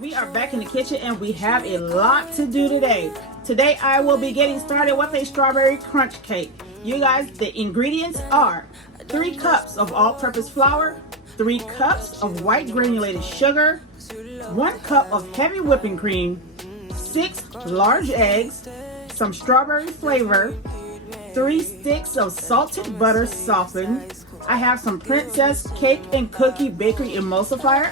We are back in the kitchen and we have a lot to do today. Today I will be getting started with a strawberry crunch cake. You guys, the ingredients are 3 cups of all-purpose flour, 3 cups of white granulated sugar, 1 cup of heavy whipping cream, 6 large eggs, some strawberry flavor, 3 sticks of salted butter softened. I have some Princess Cake and Cookie Bakery Emulsifier.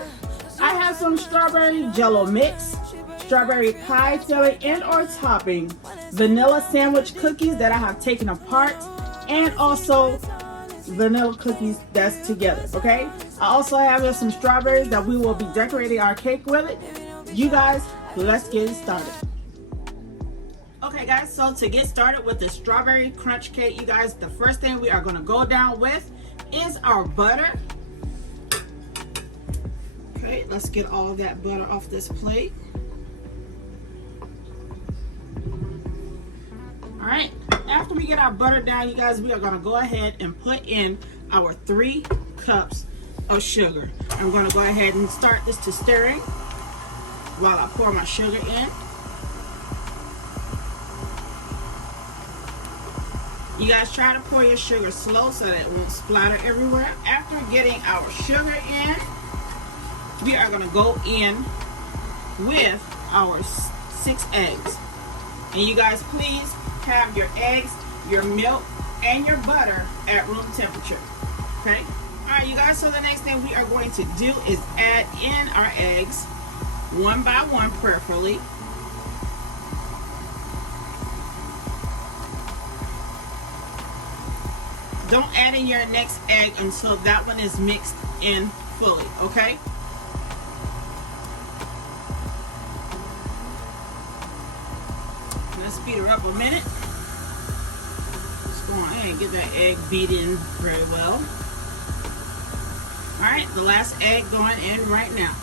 I have some strawberry jello mix, strawberry pie filling and or topping, vanilla sandwich cookies that I have taken apart, and also vanilla cookies that's together, okay? I also have some strawberries that we will be decorating our cake with it. You guys, let's get it started. Okay guys, so to get started with the strawberry crunch cake, you guys, the first thing we are going to go down with is our butter. Okay, let's get all that butter off this plate. All right, after we get our butter down, you guys, we are going to go ahead and put in our 3 cups of sugar. I'm going to go ahead and start this to stirring while I pour my sugar in. You guys try to pour your sugar slow so that it won't splatter everywhere. After getting our sugar in, we are going to go in with our 6 eggs. And you guys, please have your eggs, your milk, and your butter at room temperature. Okay? Alright, you guys, so the next thing we are going to do is add in our eggs one by one prayerfully. Don't add in your next egg until that one is mixed in fully, okay? Let's speed her up a minute. Let's go ahead and get that egg beat in very well. Alright, the last egg going in right now.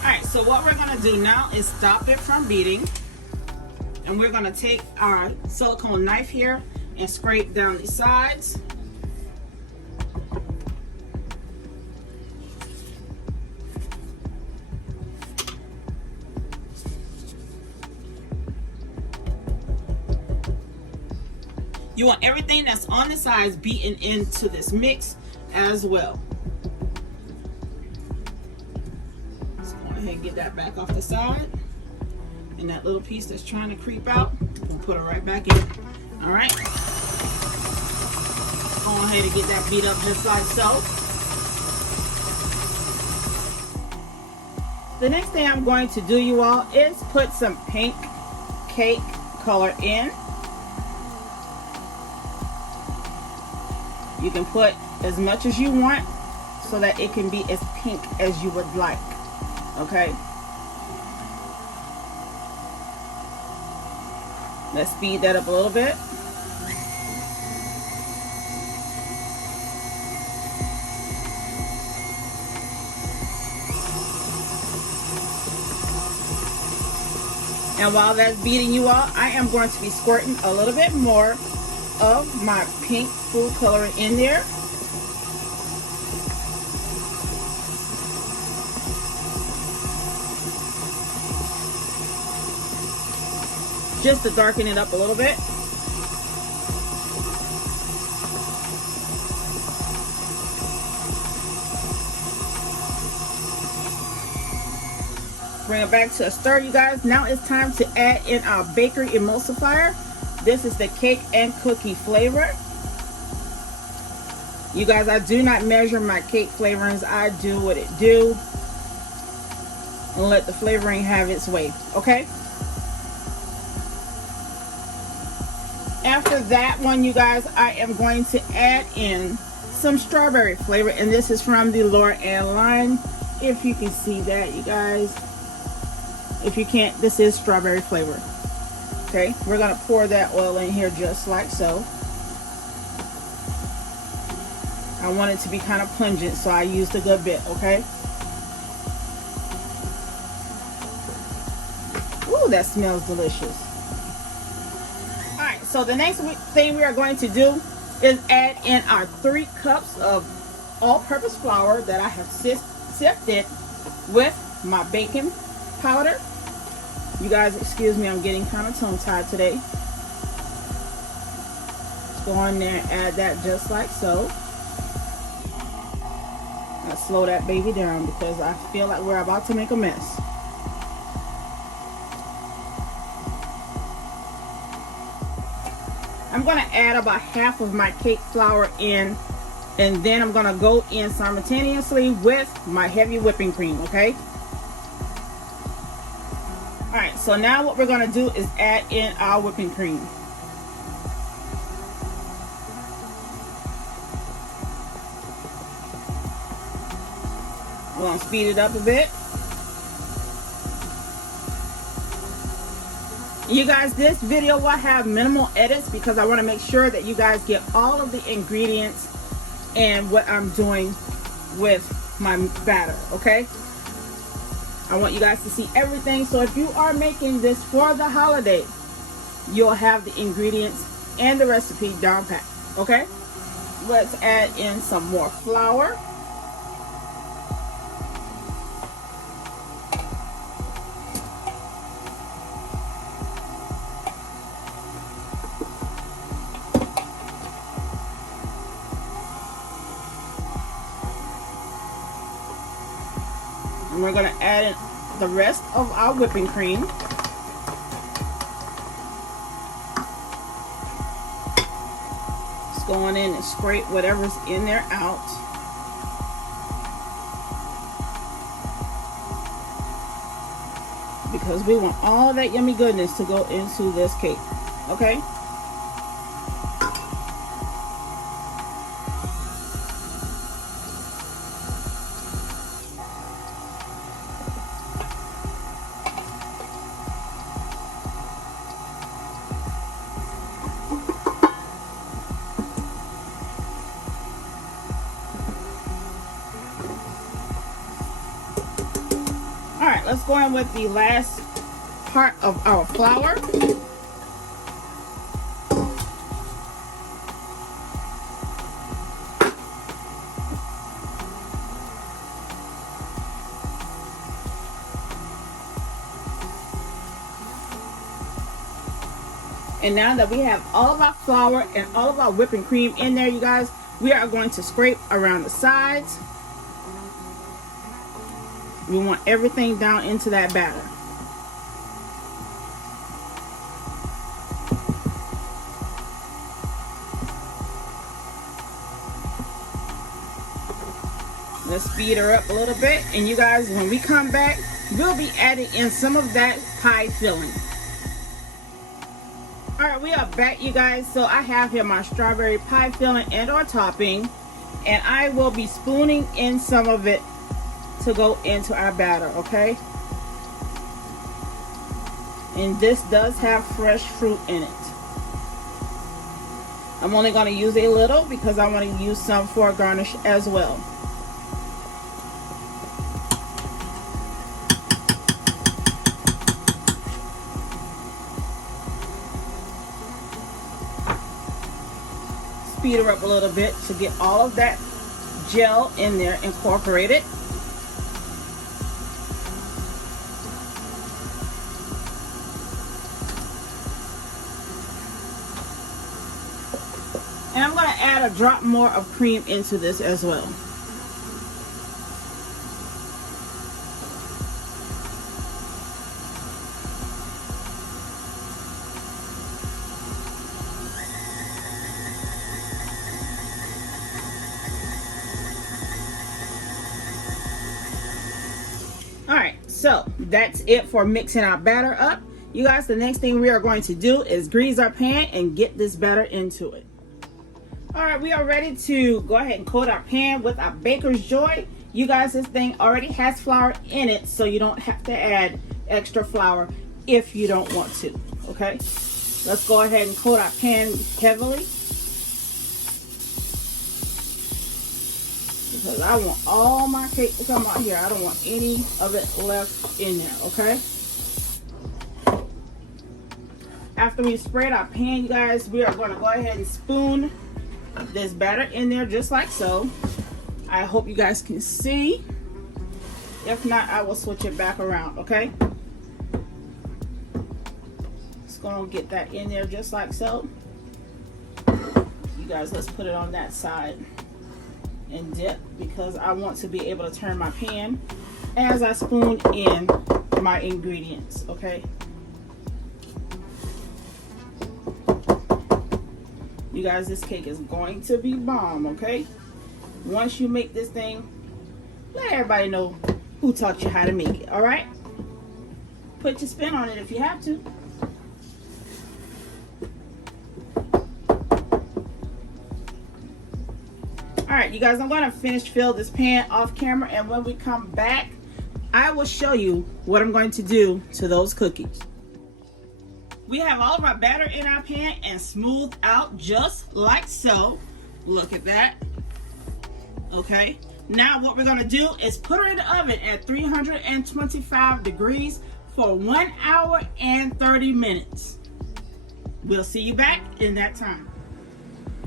Alright, so what we're going to do now is stop it from beating. And we're going to take our silicone knife here and scrape down the sides. You want everything that's on the sides beaten into this mix as well. Let's go ahead and get that back off the side. And that little piece that's trying to creep out, we'll put it right back in. All right. Go ahead and get that beat up just like so. The next thing I'm going to do, you all, is put some pink cake color in. You can put as much as you want so that it can be as pink as you would like, okay? Let's speed that up a little bit. And while that's beating, you all, I am going to be squirting a little bit more of my pink food coloring in there. Just to darken it up a little bit. Bring it back to a stir, you guys. Now it's time to add in our bakery emulsifier. This is the cake and cookie flavor. You guys, I do not measure my cake flavorings. I do what it do and let the flavoring have its way, okay? After that one, you guys, I am going to add in some strawberry flavor, and this is from the Laura Ann line. If you can see that, you guys. If you can't, this is strawberry flavor. Okay, we're going to pour that oil in here just like so. I want it to be kind of pungent, so I used a good bit, okay? Ooh, that smells delicious. Alright, so the next thing we are going to do is add in our 3 cups of all-purpose flour that I have sifted with my baking powder. You guys, excuse me, I'm getting kind of tongue-tied today. Let's go in there and add that just like so. I'll slow that baby down because I feel like we're about to make a mess. I'm going to add about half of my cake flour in, and then I'm going to go in simultaneously with my heavy whipping cream, okay? Alright, so now what we're going to do is add in our whipping cream. We're going to speed it up a bit. You guys, this video will have minimal edits because I want to make sure that you guys get all of the ingredients and what I'm doing with my batter, okay? I want you guys to see everything. So if you are making this for the holiday, you'll have the ingredients and the recipe down pat, okay? Let's add in some more flour. And we're going to add in the rest of our whipping cream. Just go on in and scrape whatever's in there out. Because we want all that yummy goodness to go into this cake. Okay? Alright, let's go in with the last part of our flour. And now that we have all of our flour and all of our whipping cream in there, you guys, we are going to scrape around the sides. We want everything down into that batter. Let's speed her up a little bit. And you guys, when we come back, we'll be adding in some of that pie filling. Alright, we are back, you guys. So I have here my strawberry pie filling and or topping. And I will be spooning in some of it to go into our batter, okay? And this does have fresh fruit in it. I'm only going to use a little because I want to use some for a garnish as well. Speed her up a little bit to get all of that gel in there incorporated. And I'm going to add a drop more of cream into this as well. Alright, so that's it for mixing our batter up. You guys, the next thing we are going to do is grease our pan and get this batter into it. Alright, we are ready to go ahead and coat our pan with our Baker's Joy. You guys, this thing already has flour in it, so you don't have to add extra flour if you don't want to. Okay, let's go ahead and coat our pan heavily, because I want all my cake to come out here. I don't want any of it left in there. Okay, After we spread our pan, you guys, we are going to go ahead and spoon this batter in there just like so. I hope you guys can see. If not, I will switch it back around, okay? Just gonna get that in there just like so. You guys, let's put it on that side and dip, because I want to be able to turn my pan as I spoon in my ingredients, okay? You guys, this cake is going to be bomb, okay? Once you make this thing, let everybody know who taught you how to make it, all right? Put your spin on it if you have to. All right, you guys, I'm going to finish fill this pan off camera, and when we come back, I will show you what I'm going to do to those cookies. We have all of our batter in our pan and smoothed out just like so. Look at that. Okay. Now what we're going to do is put her in the oven at 325 degrees for 1 hour and 30 minutes. We'll see you back in that time.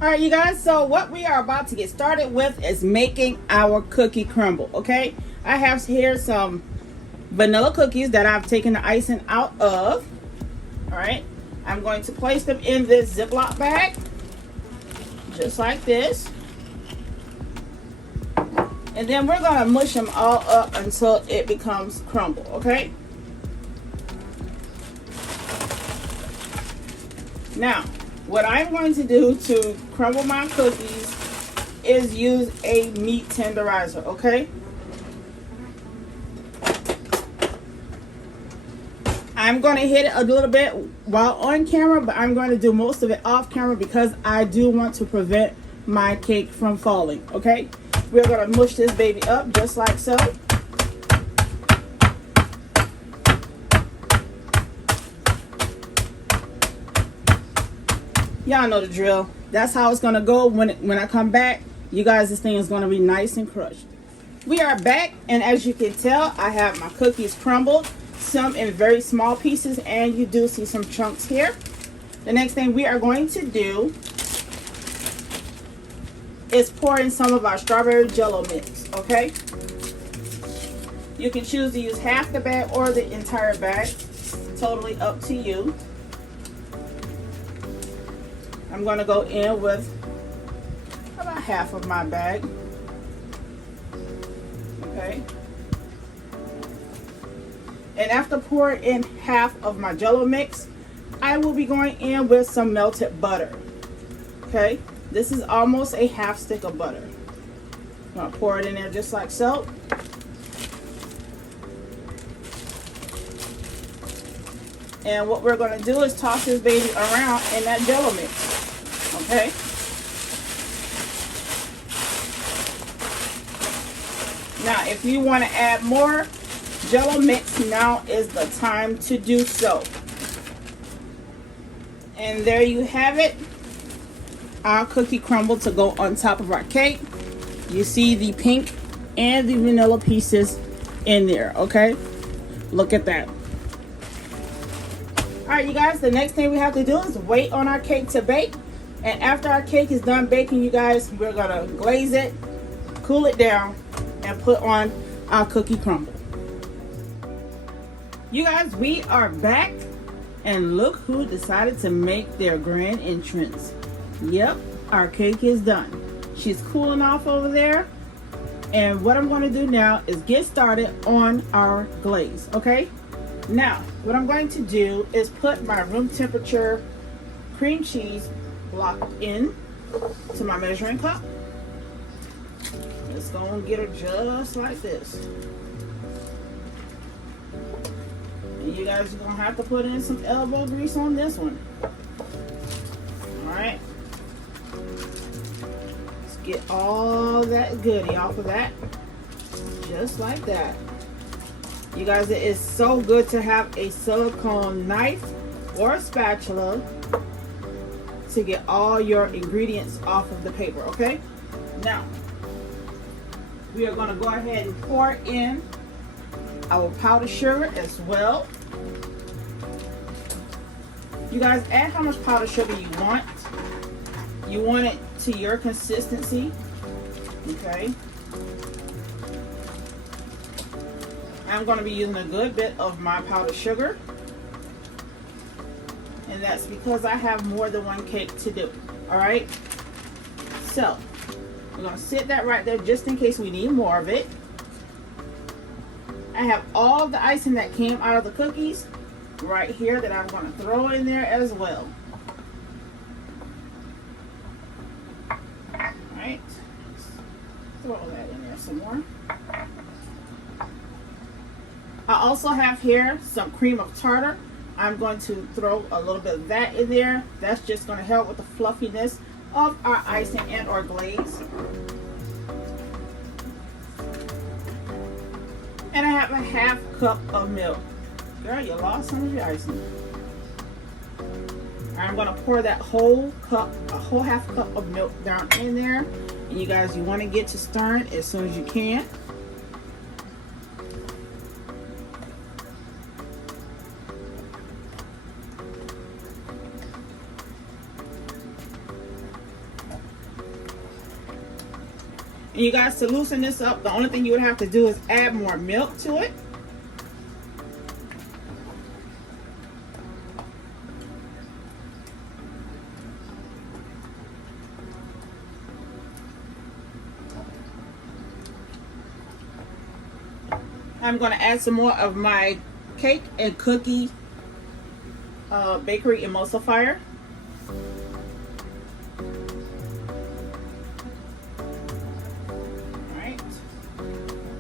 All right, you guys, so what we are about to get started with is making our cookie crumble, okay? I have here some vanilla cookies that I've taken the icing out of. All right, I'm going to place them in this Ziploc bag, just like this. And then we're gonna mush them all up until it becomes crumble, okay? Now, what I'm going to do to crumble my cookies is use a meat tenderizer, okay? I'm going to hit it a little bit while on camera, but I'm going to do most of it off camera because I do want to prevent my cake from falling, okay? We're going to mush this baby up just like so. Y'all know the drill. That's how it's going to go when I come back. You guys, this thing is going to be nice and crushed. We are back, and as you can tell, I have my cookies crumbled, some in very small pieces, and you do see some chunks here. The next thing we are going to do is pour in some of our strawberry jello mix, okay? You can choose to use half the bag or the entire bag, totally up to you. I'm going to go in with about half of my bag, okay? And after pouring in half of my jello mix, I will be going in with some melted butter, okay? This is almost a half stick of butter. I'm going to pour it in there just like so. And what we're going to do is toss this baby around in that jello mix, okay? Now, if you want to add more jello mix, now is the time to do so. And there you have it, our cookie crumble to go on top of our cake. You see the pink and the vanilla pieces in there, okay? Look at that. All right, you guys, the next thing we have to do is wait on our cake to bake. And after our cake is done baking, you guys, we're gonna glaze it, cool it down, and put on our cookie crumble. You guys, we are back, and look who decided to make their grand entrance. Yep, our cake is done. She's cooling off over there, and what I'm going to do now is get started on our glaze, okay? Now, what I'm going to do is put my room temperature cream cheese block in to my measuring cup. Let's go and get her just like this. And you guys are going to have to put in some elbow grease on this one. Alright. Let's get all that goodie off of that. Just like that. You guys, it is so good to have a silicone knife or a spatula to get all your ingredients off of the paper, okay? Now, we are going to go ahead and pour in our powdered sugar as well. You guys add how much powdered sugar you want. You want it to your consistency. Okay. I'm going to be using a good bit of my powdered sugar. And that's because I have more than one cake to do. Alright. So, we're going to sit that right there just in case we need more of it. I have all the icing that came out of the cookies right here that I'm going to throw in there as well. Alright. Throw that in there some more. I also have here some cream of tartar. I'm going to throw a little bit of that in there. That's just going to help with the fluffiness of our icing and our glaze. And I have a half cup of milk. Girl, you lost some of your icing. I'm going to pour that whole cup, a whole half cup of milk down in there. And you guys, you want to get to stirring as soon as you can. And you guys, to loosen this up, the only thing you would have to do is add more milk to it. I'm going to add some more of my cake and cookie bakery emulsifier.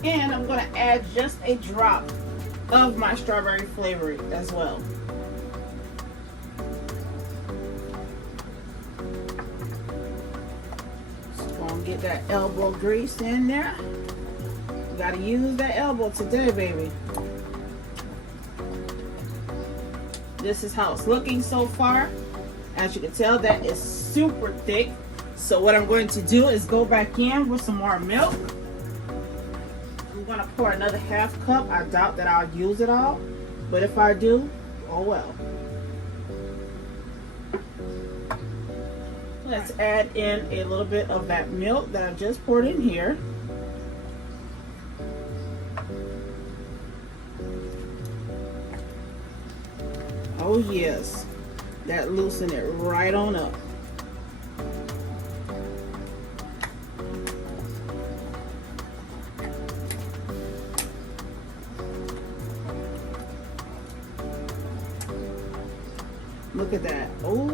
And I'm going to add just a drop of my strawberry flavoring as well. Just going to get that elbow grease in there. You got to use that elbow today, baby. This is how it's looking so far. As you can tell, that is super thick. So what I'm going to do is go back in with some more milk. I'm going to pour another half cup. I doubt that I'll use it all, but if I do, oh well. Let's add in a little bit of that milk that I just poured in here. Oh yes, that loosened it right on up. Look at that. Oh,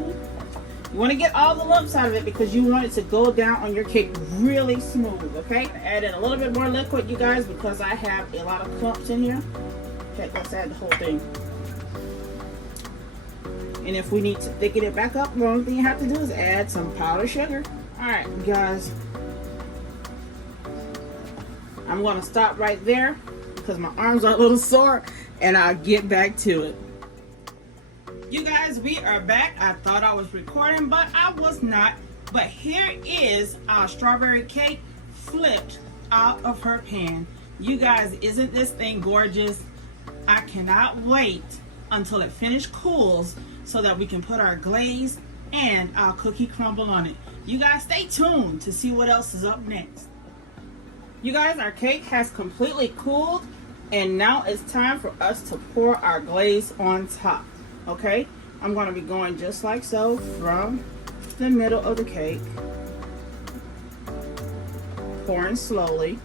you want to get all the lumps out of it because you want it to go down on your cake really smooth, okay? Add in a little bit more liquid, you guys, because I have a lot of clumps in here. Okay, let's add the whole thing. And if we need to thicken it back up, the only thing you have to do is add some powdered sugar. Alright, you guys. I'm going to stop right there because my arms are a little sore and I'll get back to it. You guys, we are back. I thought I was recording, but I was not. But here is our strawberry cake flipped out of her pan. You guys, isn't this thing gorgeous? I cannot wait until it finishes cools so that we can put our glaze and our cookie crumble on it. You guys stay tuned to see what else is up next. You guys, our cake has completely cooled and now it's time for us to pour our glaze on top. Okay, I'm going to be going just like so from the middle of the cake, pouring slowly.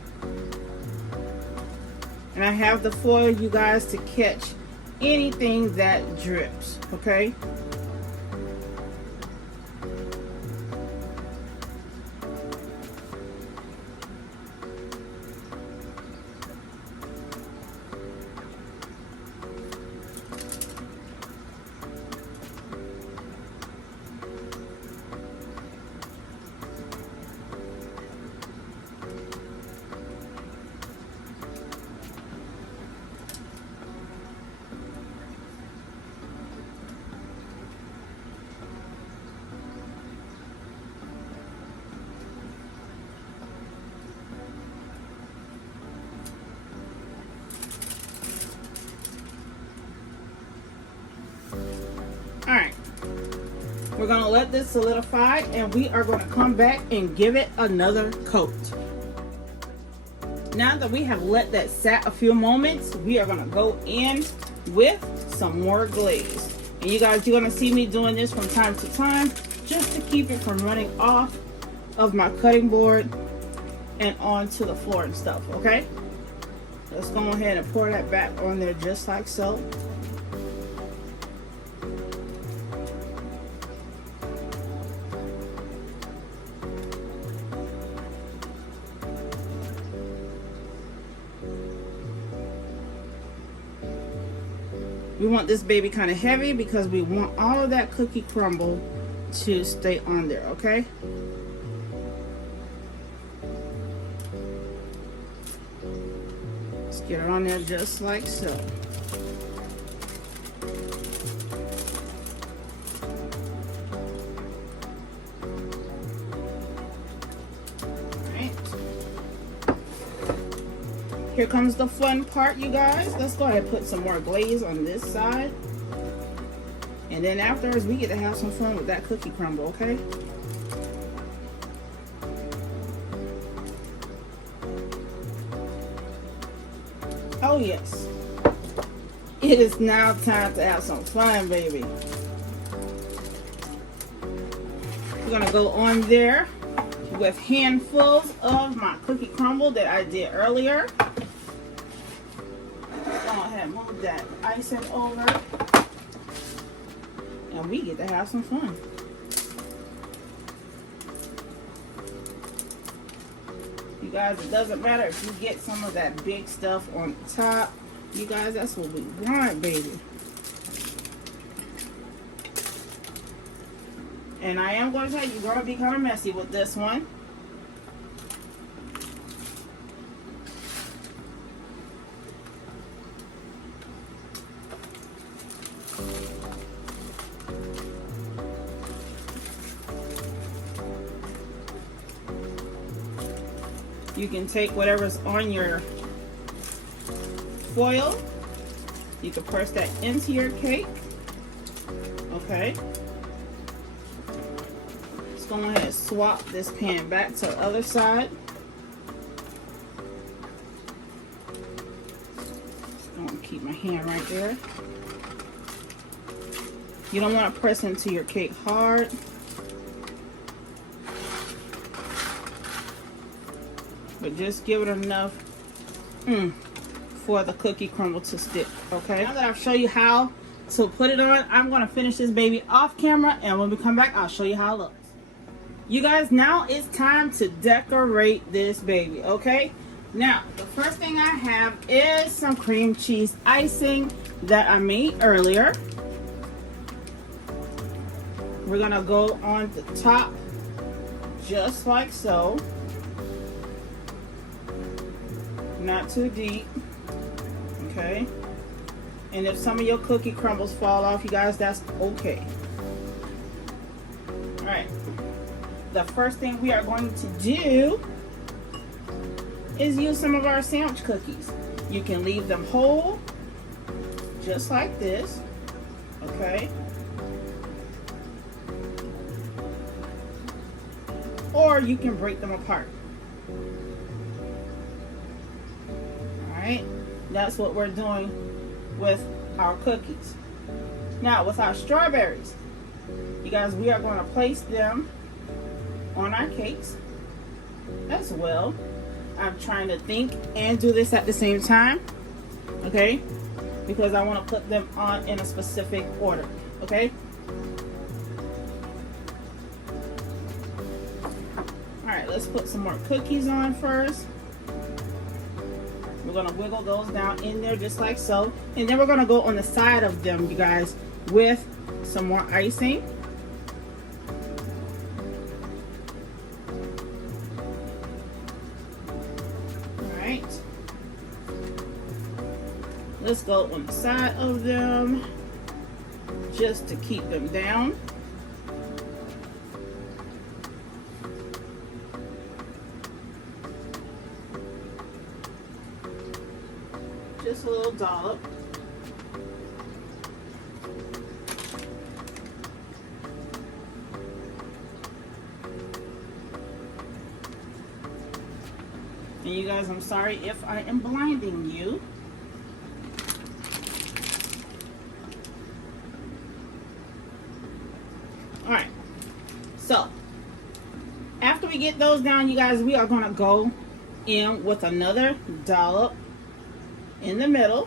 And I have the foil, you guys, to catch anything that drips, okay? We're gonna let this solidify and we are gonna come back and give it another coat. Now that we have let that sat a few moments, we are gonna go in with some more glaze. And you guys, you're gonna see me doing this from time to time just to keep it from running off of my cutting board and onto the floor and stuff, okay? Let's go ahead and pour that back on there just like so. We want this baby kind of heavy because we want all of that cookie crumble to stay on there, okay? Let's get it on there just like so. Here comes the fun part, you guys. Let's go ahead and put some more glaze on this side. And then afterwards, we get to have some fun with that cookie crumble, okay? Oh yes. It is now time to have some fun, baby. We're gonna go on there with handfuls of my cookie crumble that I did earlier. Go ahead and move that icing over. And we get to have some fun. You guys, it doesn't matter if you get some of that big stuff on the top. You guys, that's what we want, baby. And I am going to tell you, you're going to be kind of messy with this one. You can take whatever's on your foil. You can press that into your cake. Okay. Let's go ahead and swap this pan back to the other side. I'm going to keep my hand right there. You don't want to press into your cake hard. But just give it enough for the cookie crumble to stick, okay? Now that I've shown you how to put it on, I'm gonna finish this baby off camera, and when we come back, I'll show you how it looks. You guys, now it's time to decorate this baby, okay? Now, the first thing I have is some cream cheese icing that I made earlier. We're gonna go on the top just like so. Not too deep, okay? And if some of your cookie crumbles fall off, you guys, that's okay. All right, the first thing we are going to do is use some of our sandwich cookies. You can leave them whole, just like this, okay? Or you can break them apart. That's what we're doing with our cookies. Now with our strawberries, you guys, we are going to place them on our cakes as well. I'm trying to think and do this at the same time, okay? Because I want to put them on in a specific order, okay? All right, let's put some more cookies on first. We're gonna wiggle those down in there just like so. And then we're gonna go on the side of them, you guys, with some more icing. All right. Let's go on the side of them just to keep them down. Just a little dollop. And you guys, I'm sorry if I am blinding you. Alright, so after we get those down, you guys, we are going to go in with another dollop in the middle,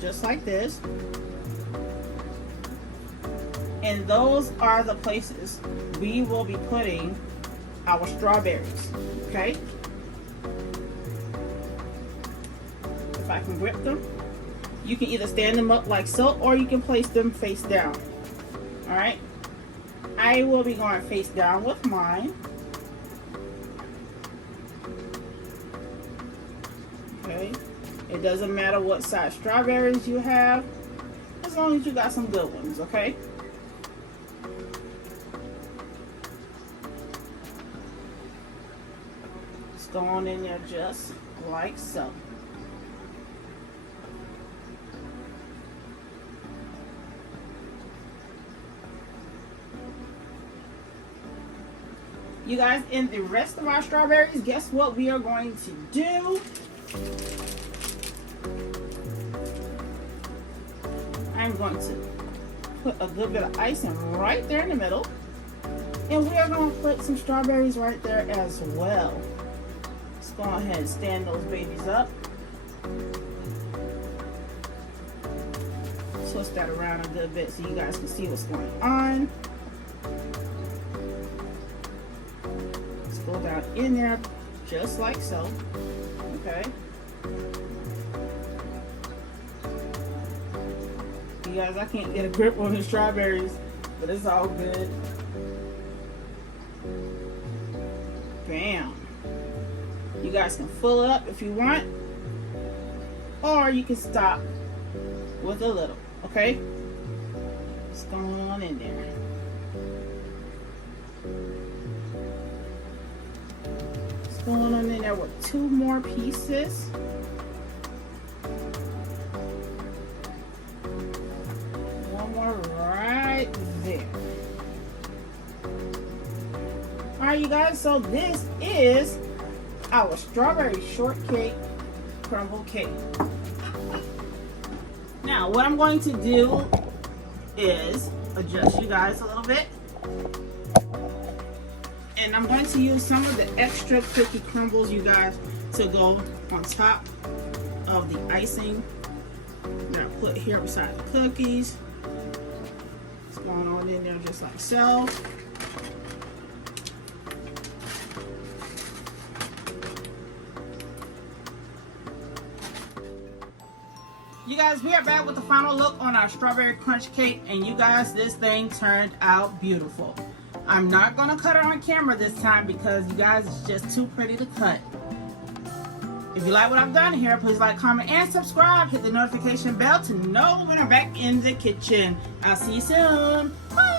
just like this. And those are the places we will be putting our strawberries, okay? If I can grip them, you can either stand them up like so, or you can place them face down. All right, I will be going face down with mine. Okay, it doesn't matter what size strawberries you have, as long as you got some good ones, okay? Just go on in there just like so. You guys, in the rest of our strawberries, guess what we are going to do? I'm going to put a good bit of icing right there in the middle. And we are going to put some strawberries right there as well. Let's go ahead and stand those babies up. Twist that around a good bit so you guys can see what's going on. Go down in there just like so. Okay, you guys, I can't get a grip on the strawberries, but it's all good. Bam. You guys can fill it up if you want, or you can stop with a little. Okay, what's going on in there? Going on in there with 2 more pieces. One more right there. Alright, you guys, so this is our strawberry shortcake crumble cake. Now, what I'm going to do is adjust you guys a little bit. And I'm going to use some of the extra cookie crumbles, you guys, to go on top of the icing that I put here beside the cookies. It's going on in there just like so. You guys, we are back with the final look on our strawberry crunch cake, and you guys, this thing turned out beautiful. I'm not going to cut it on camera this time because you guys, it's just too pretty to cut. If you like what I've done here, please like, comment, and subscribe. Hit the notification bell to know when I'm back in the kitchen. I'll see you soon. Bye.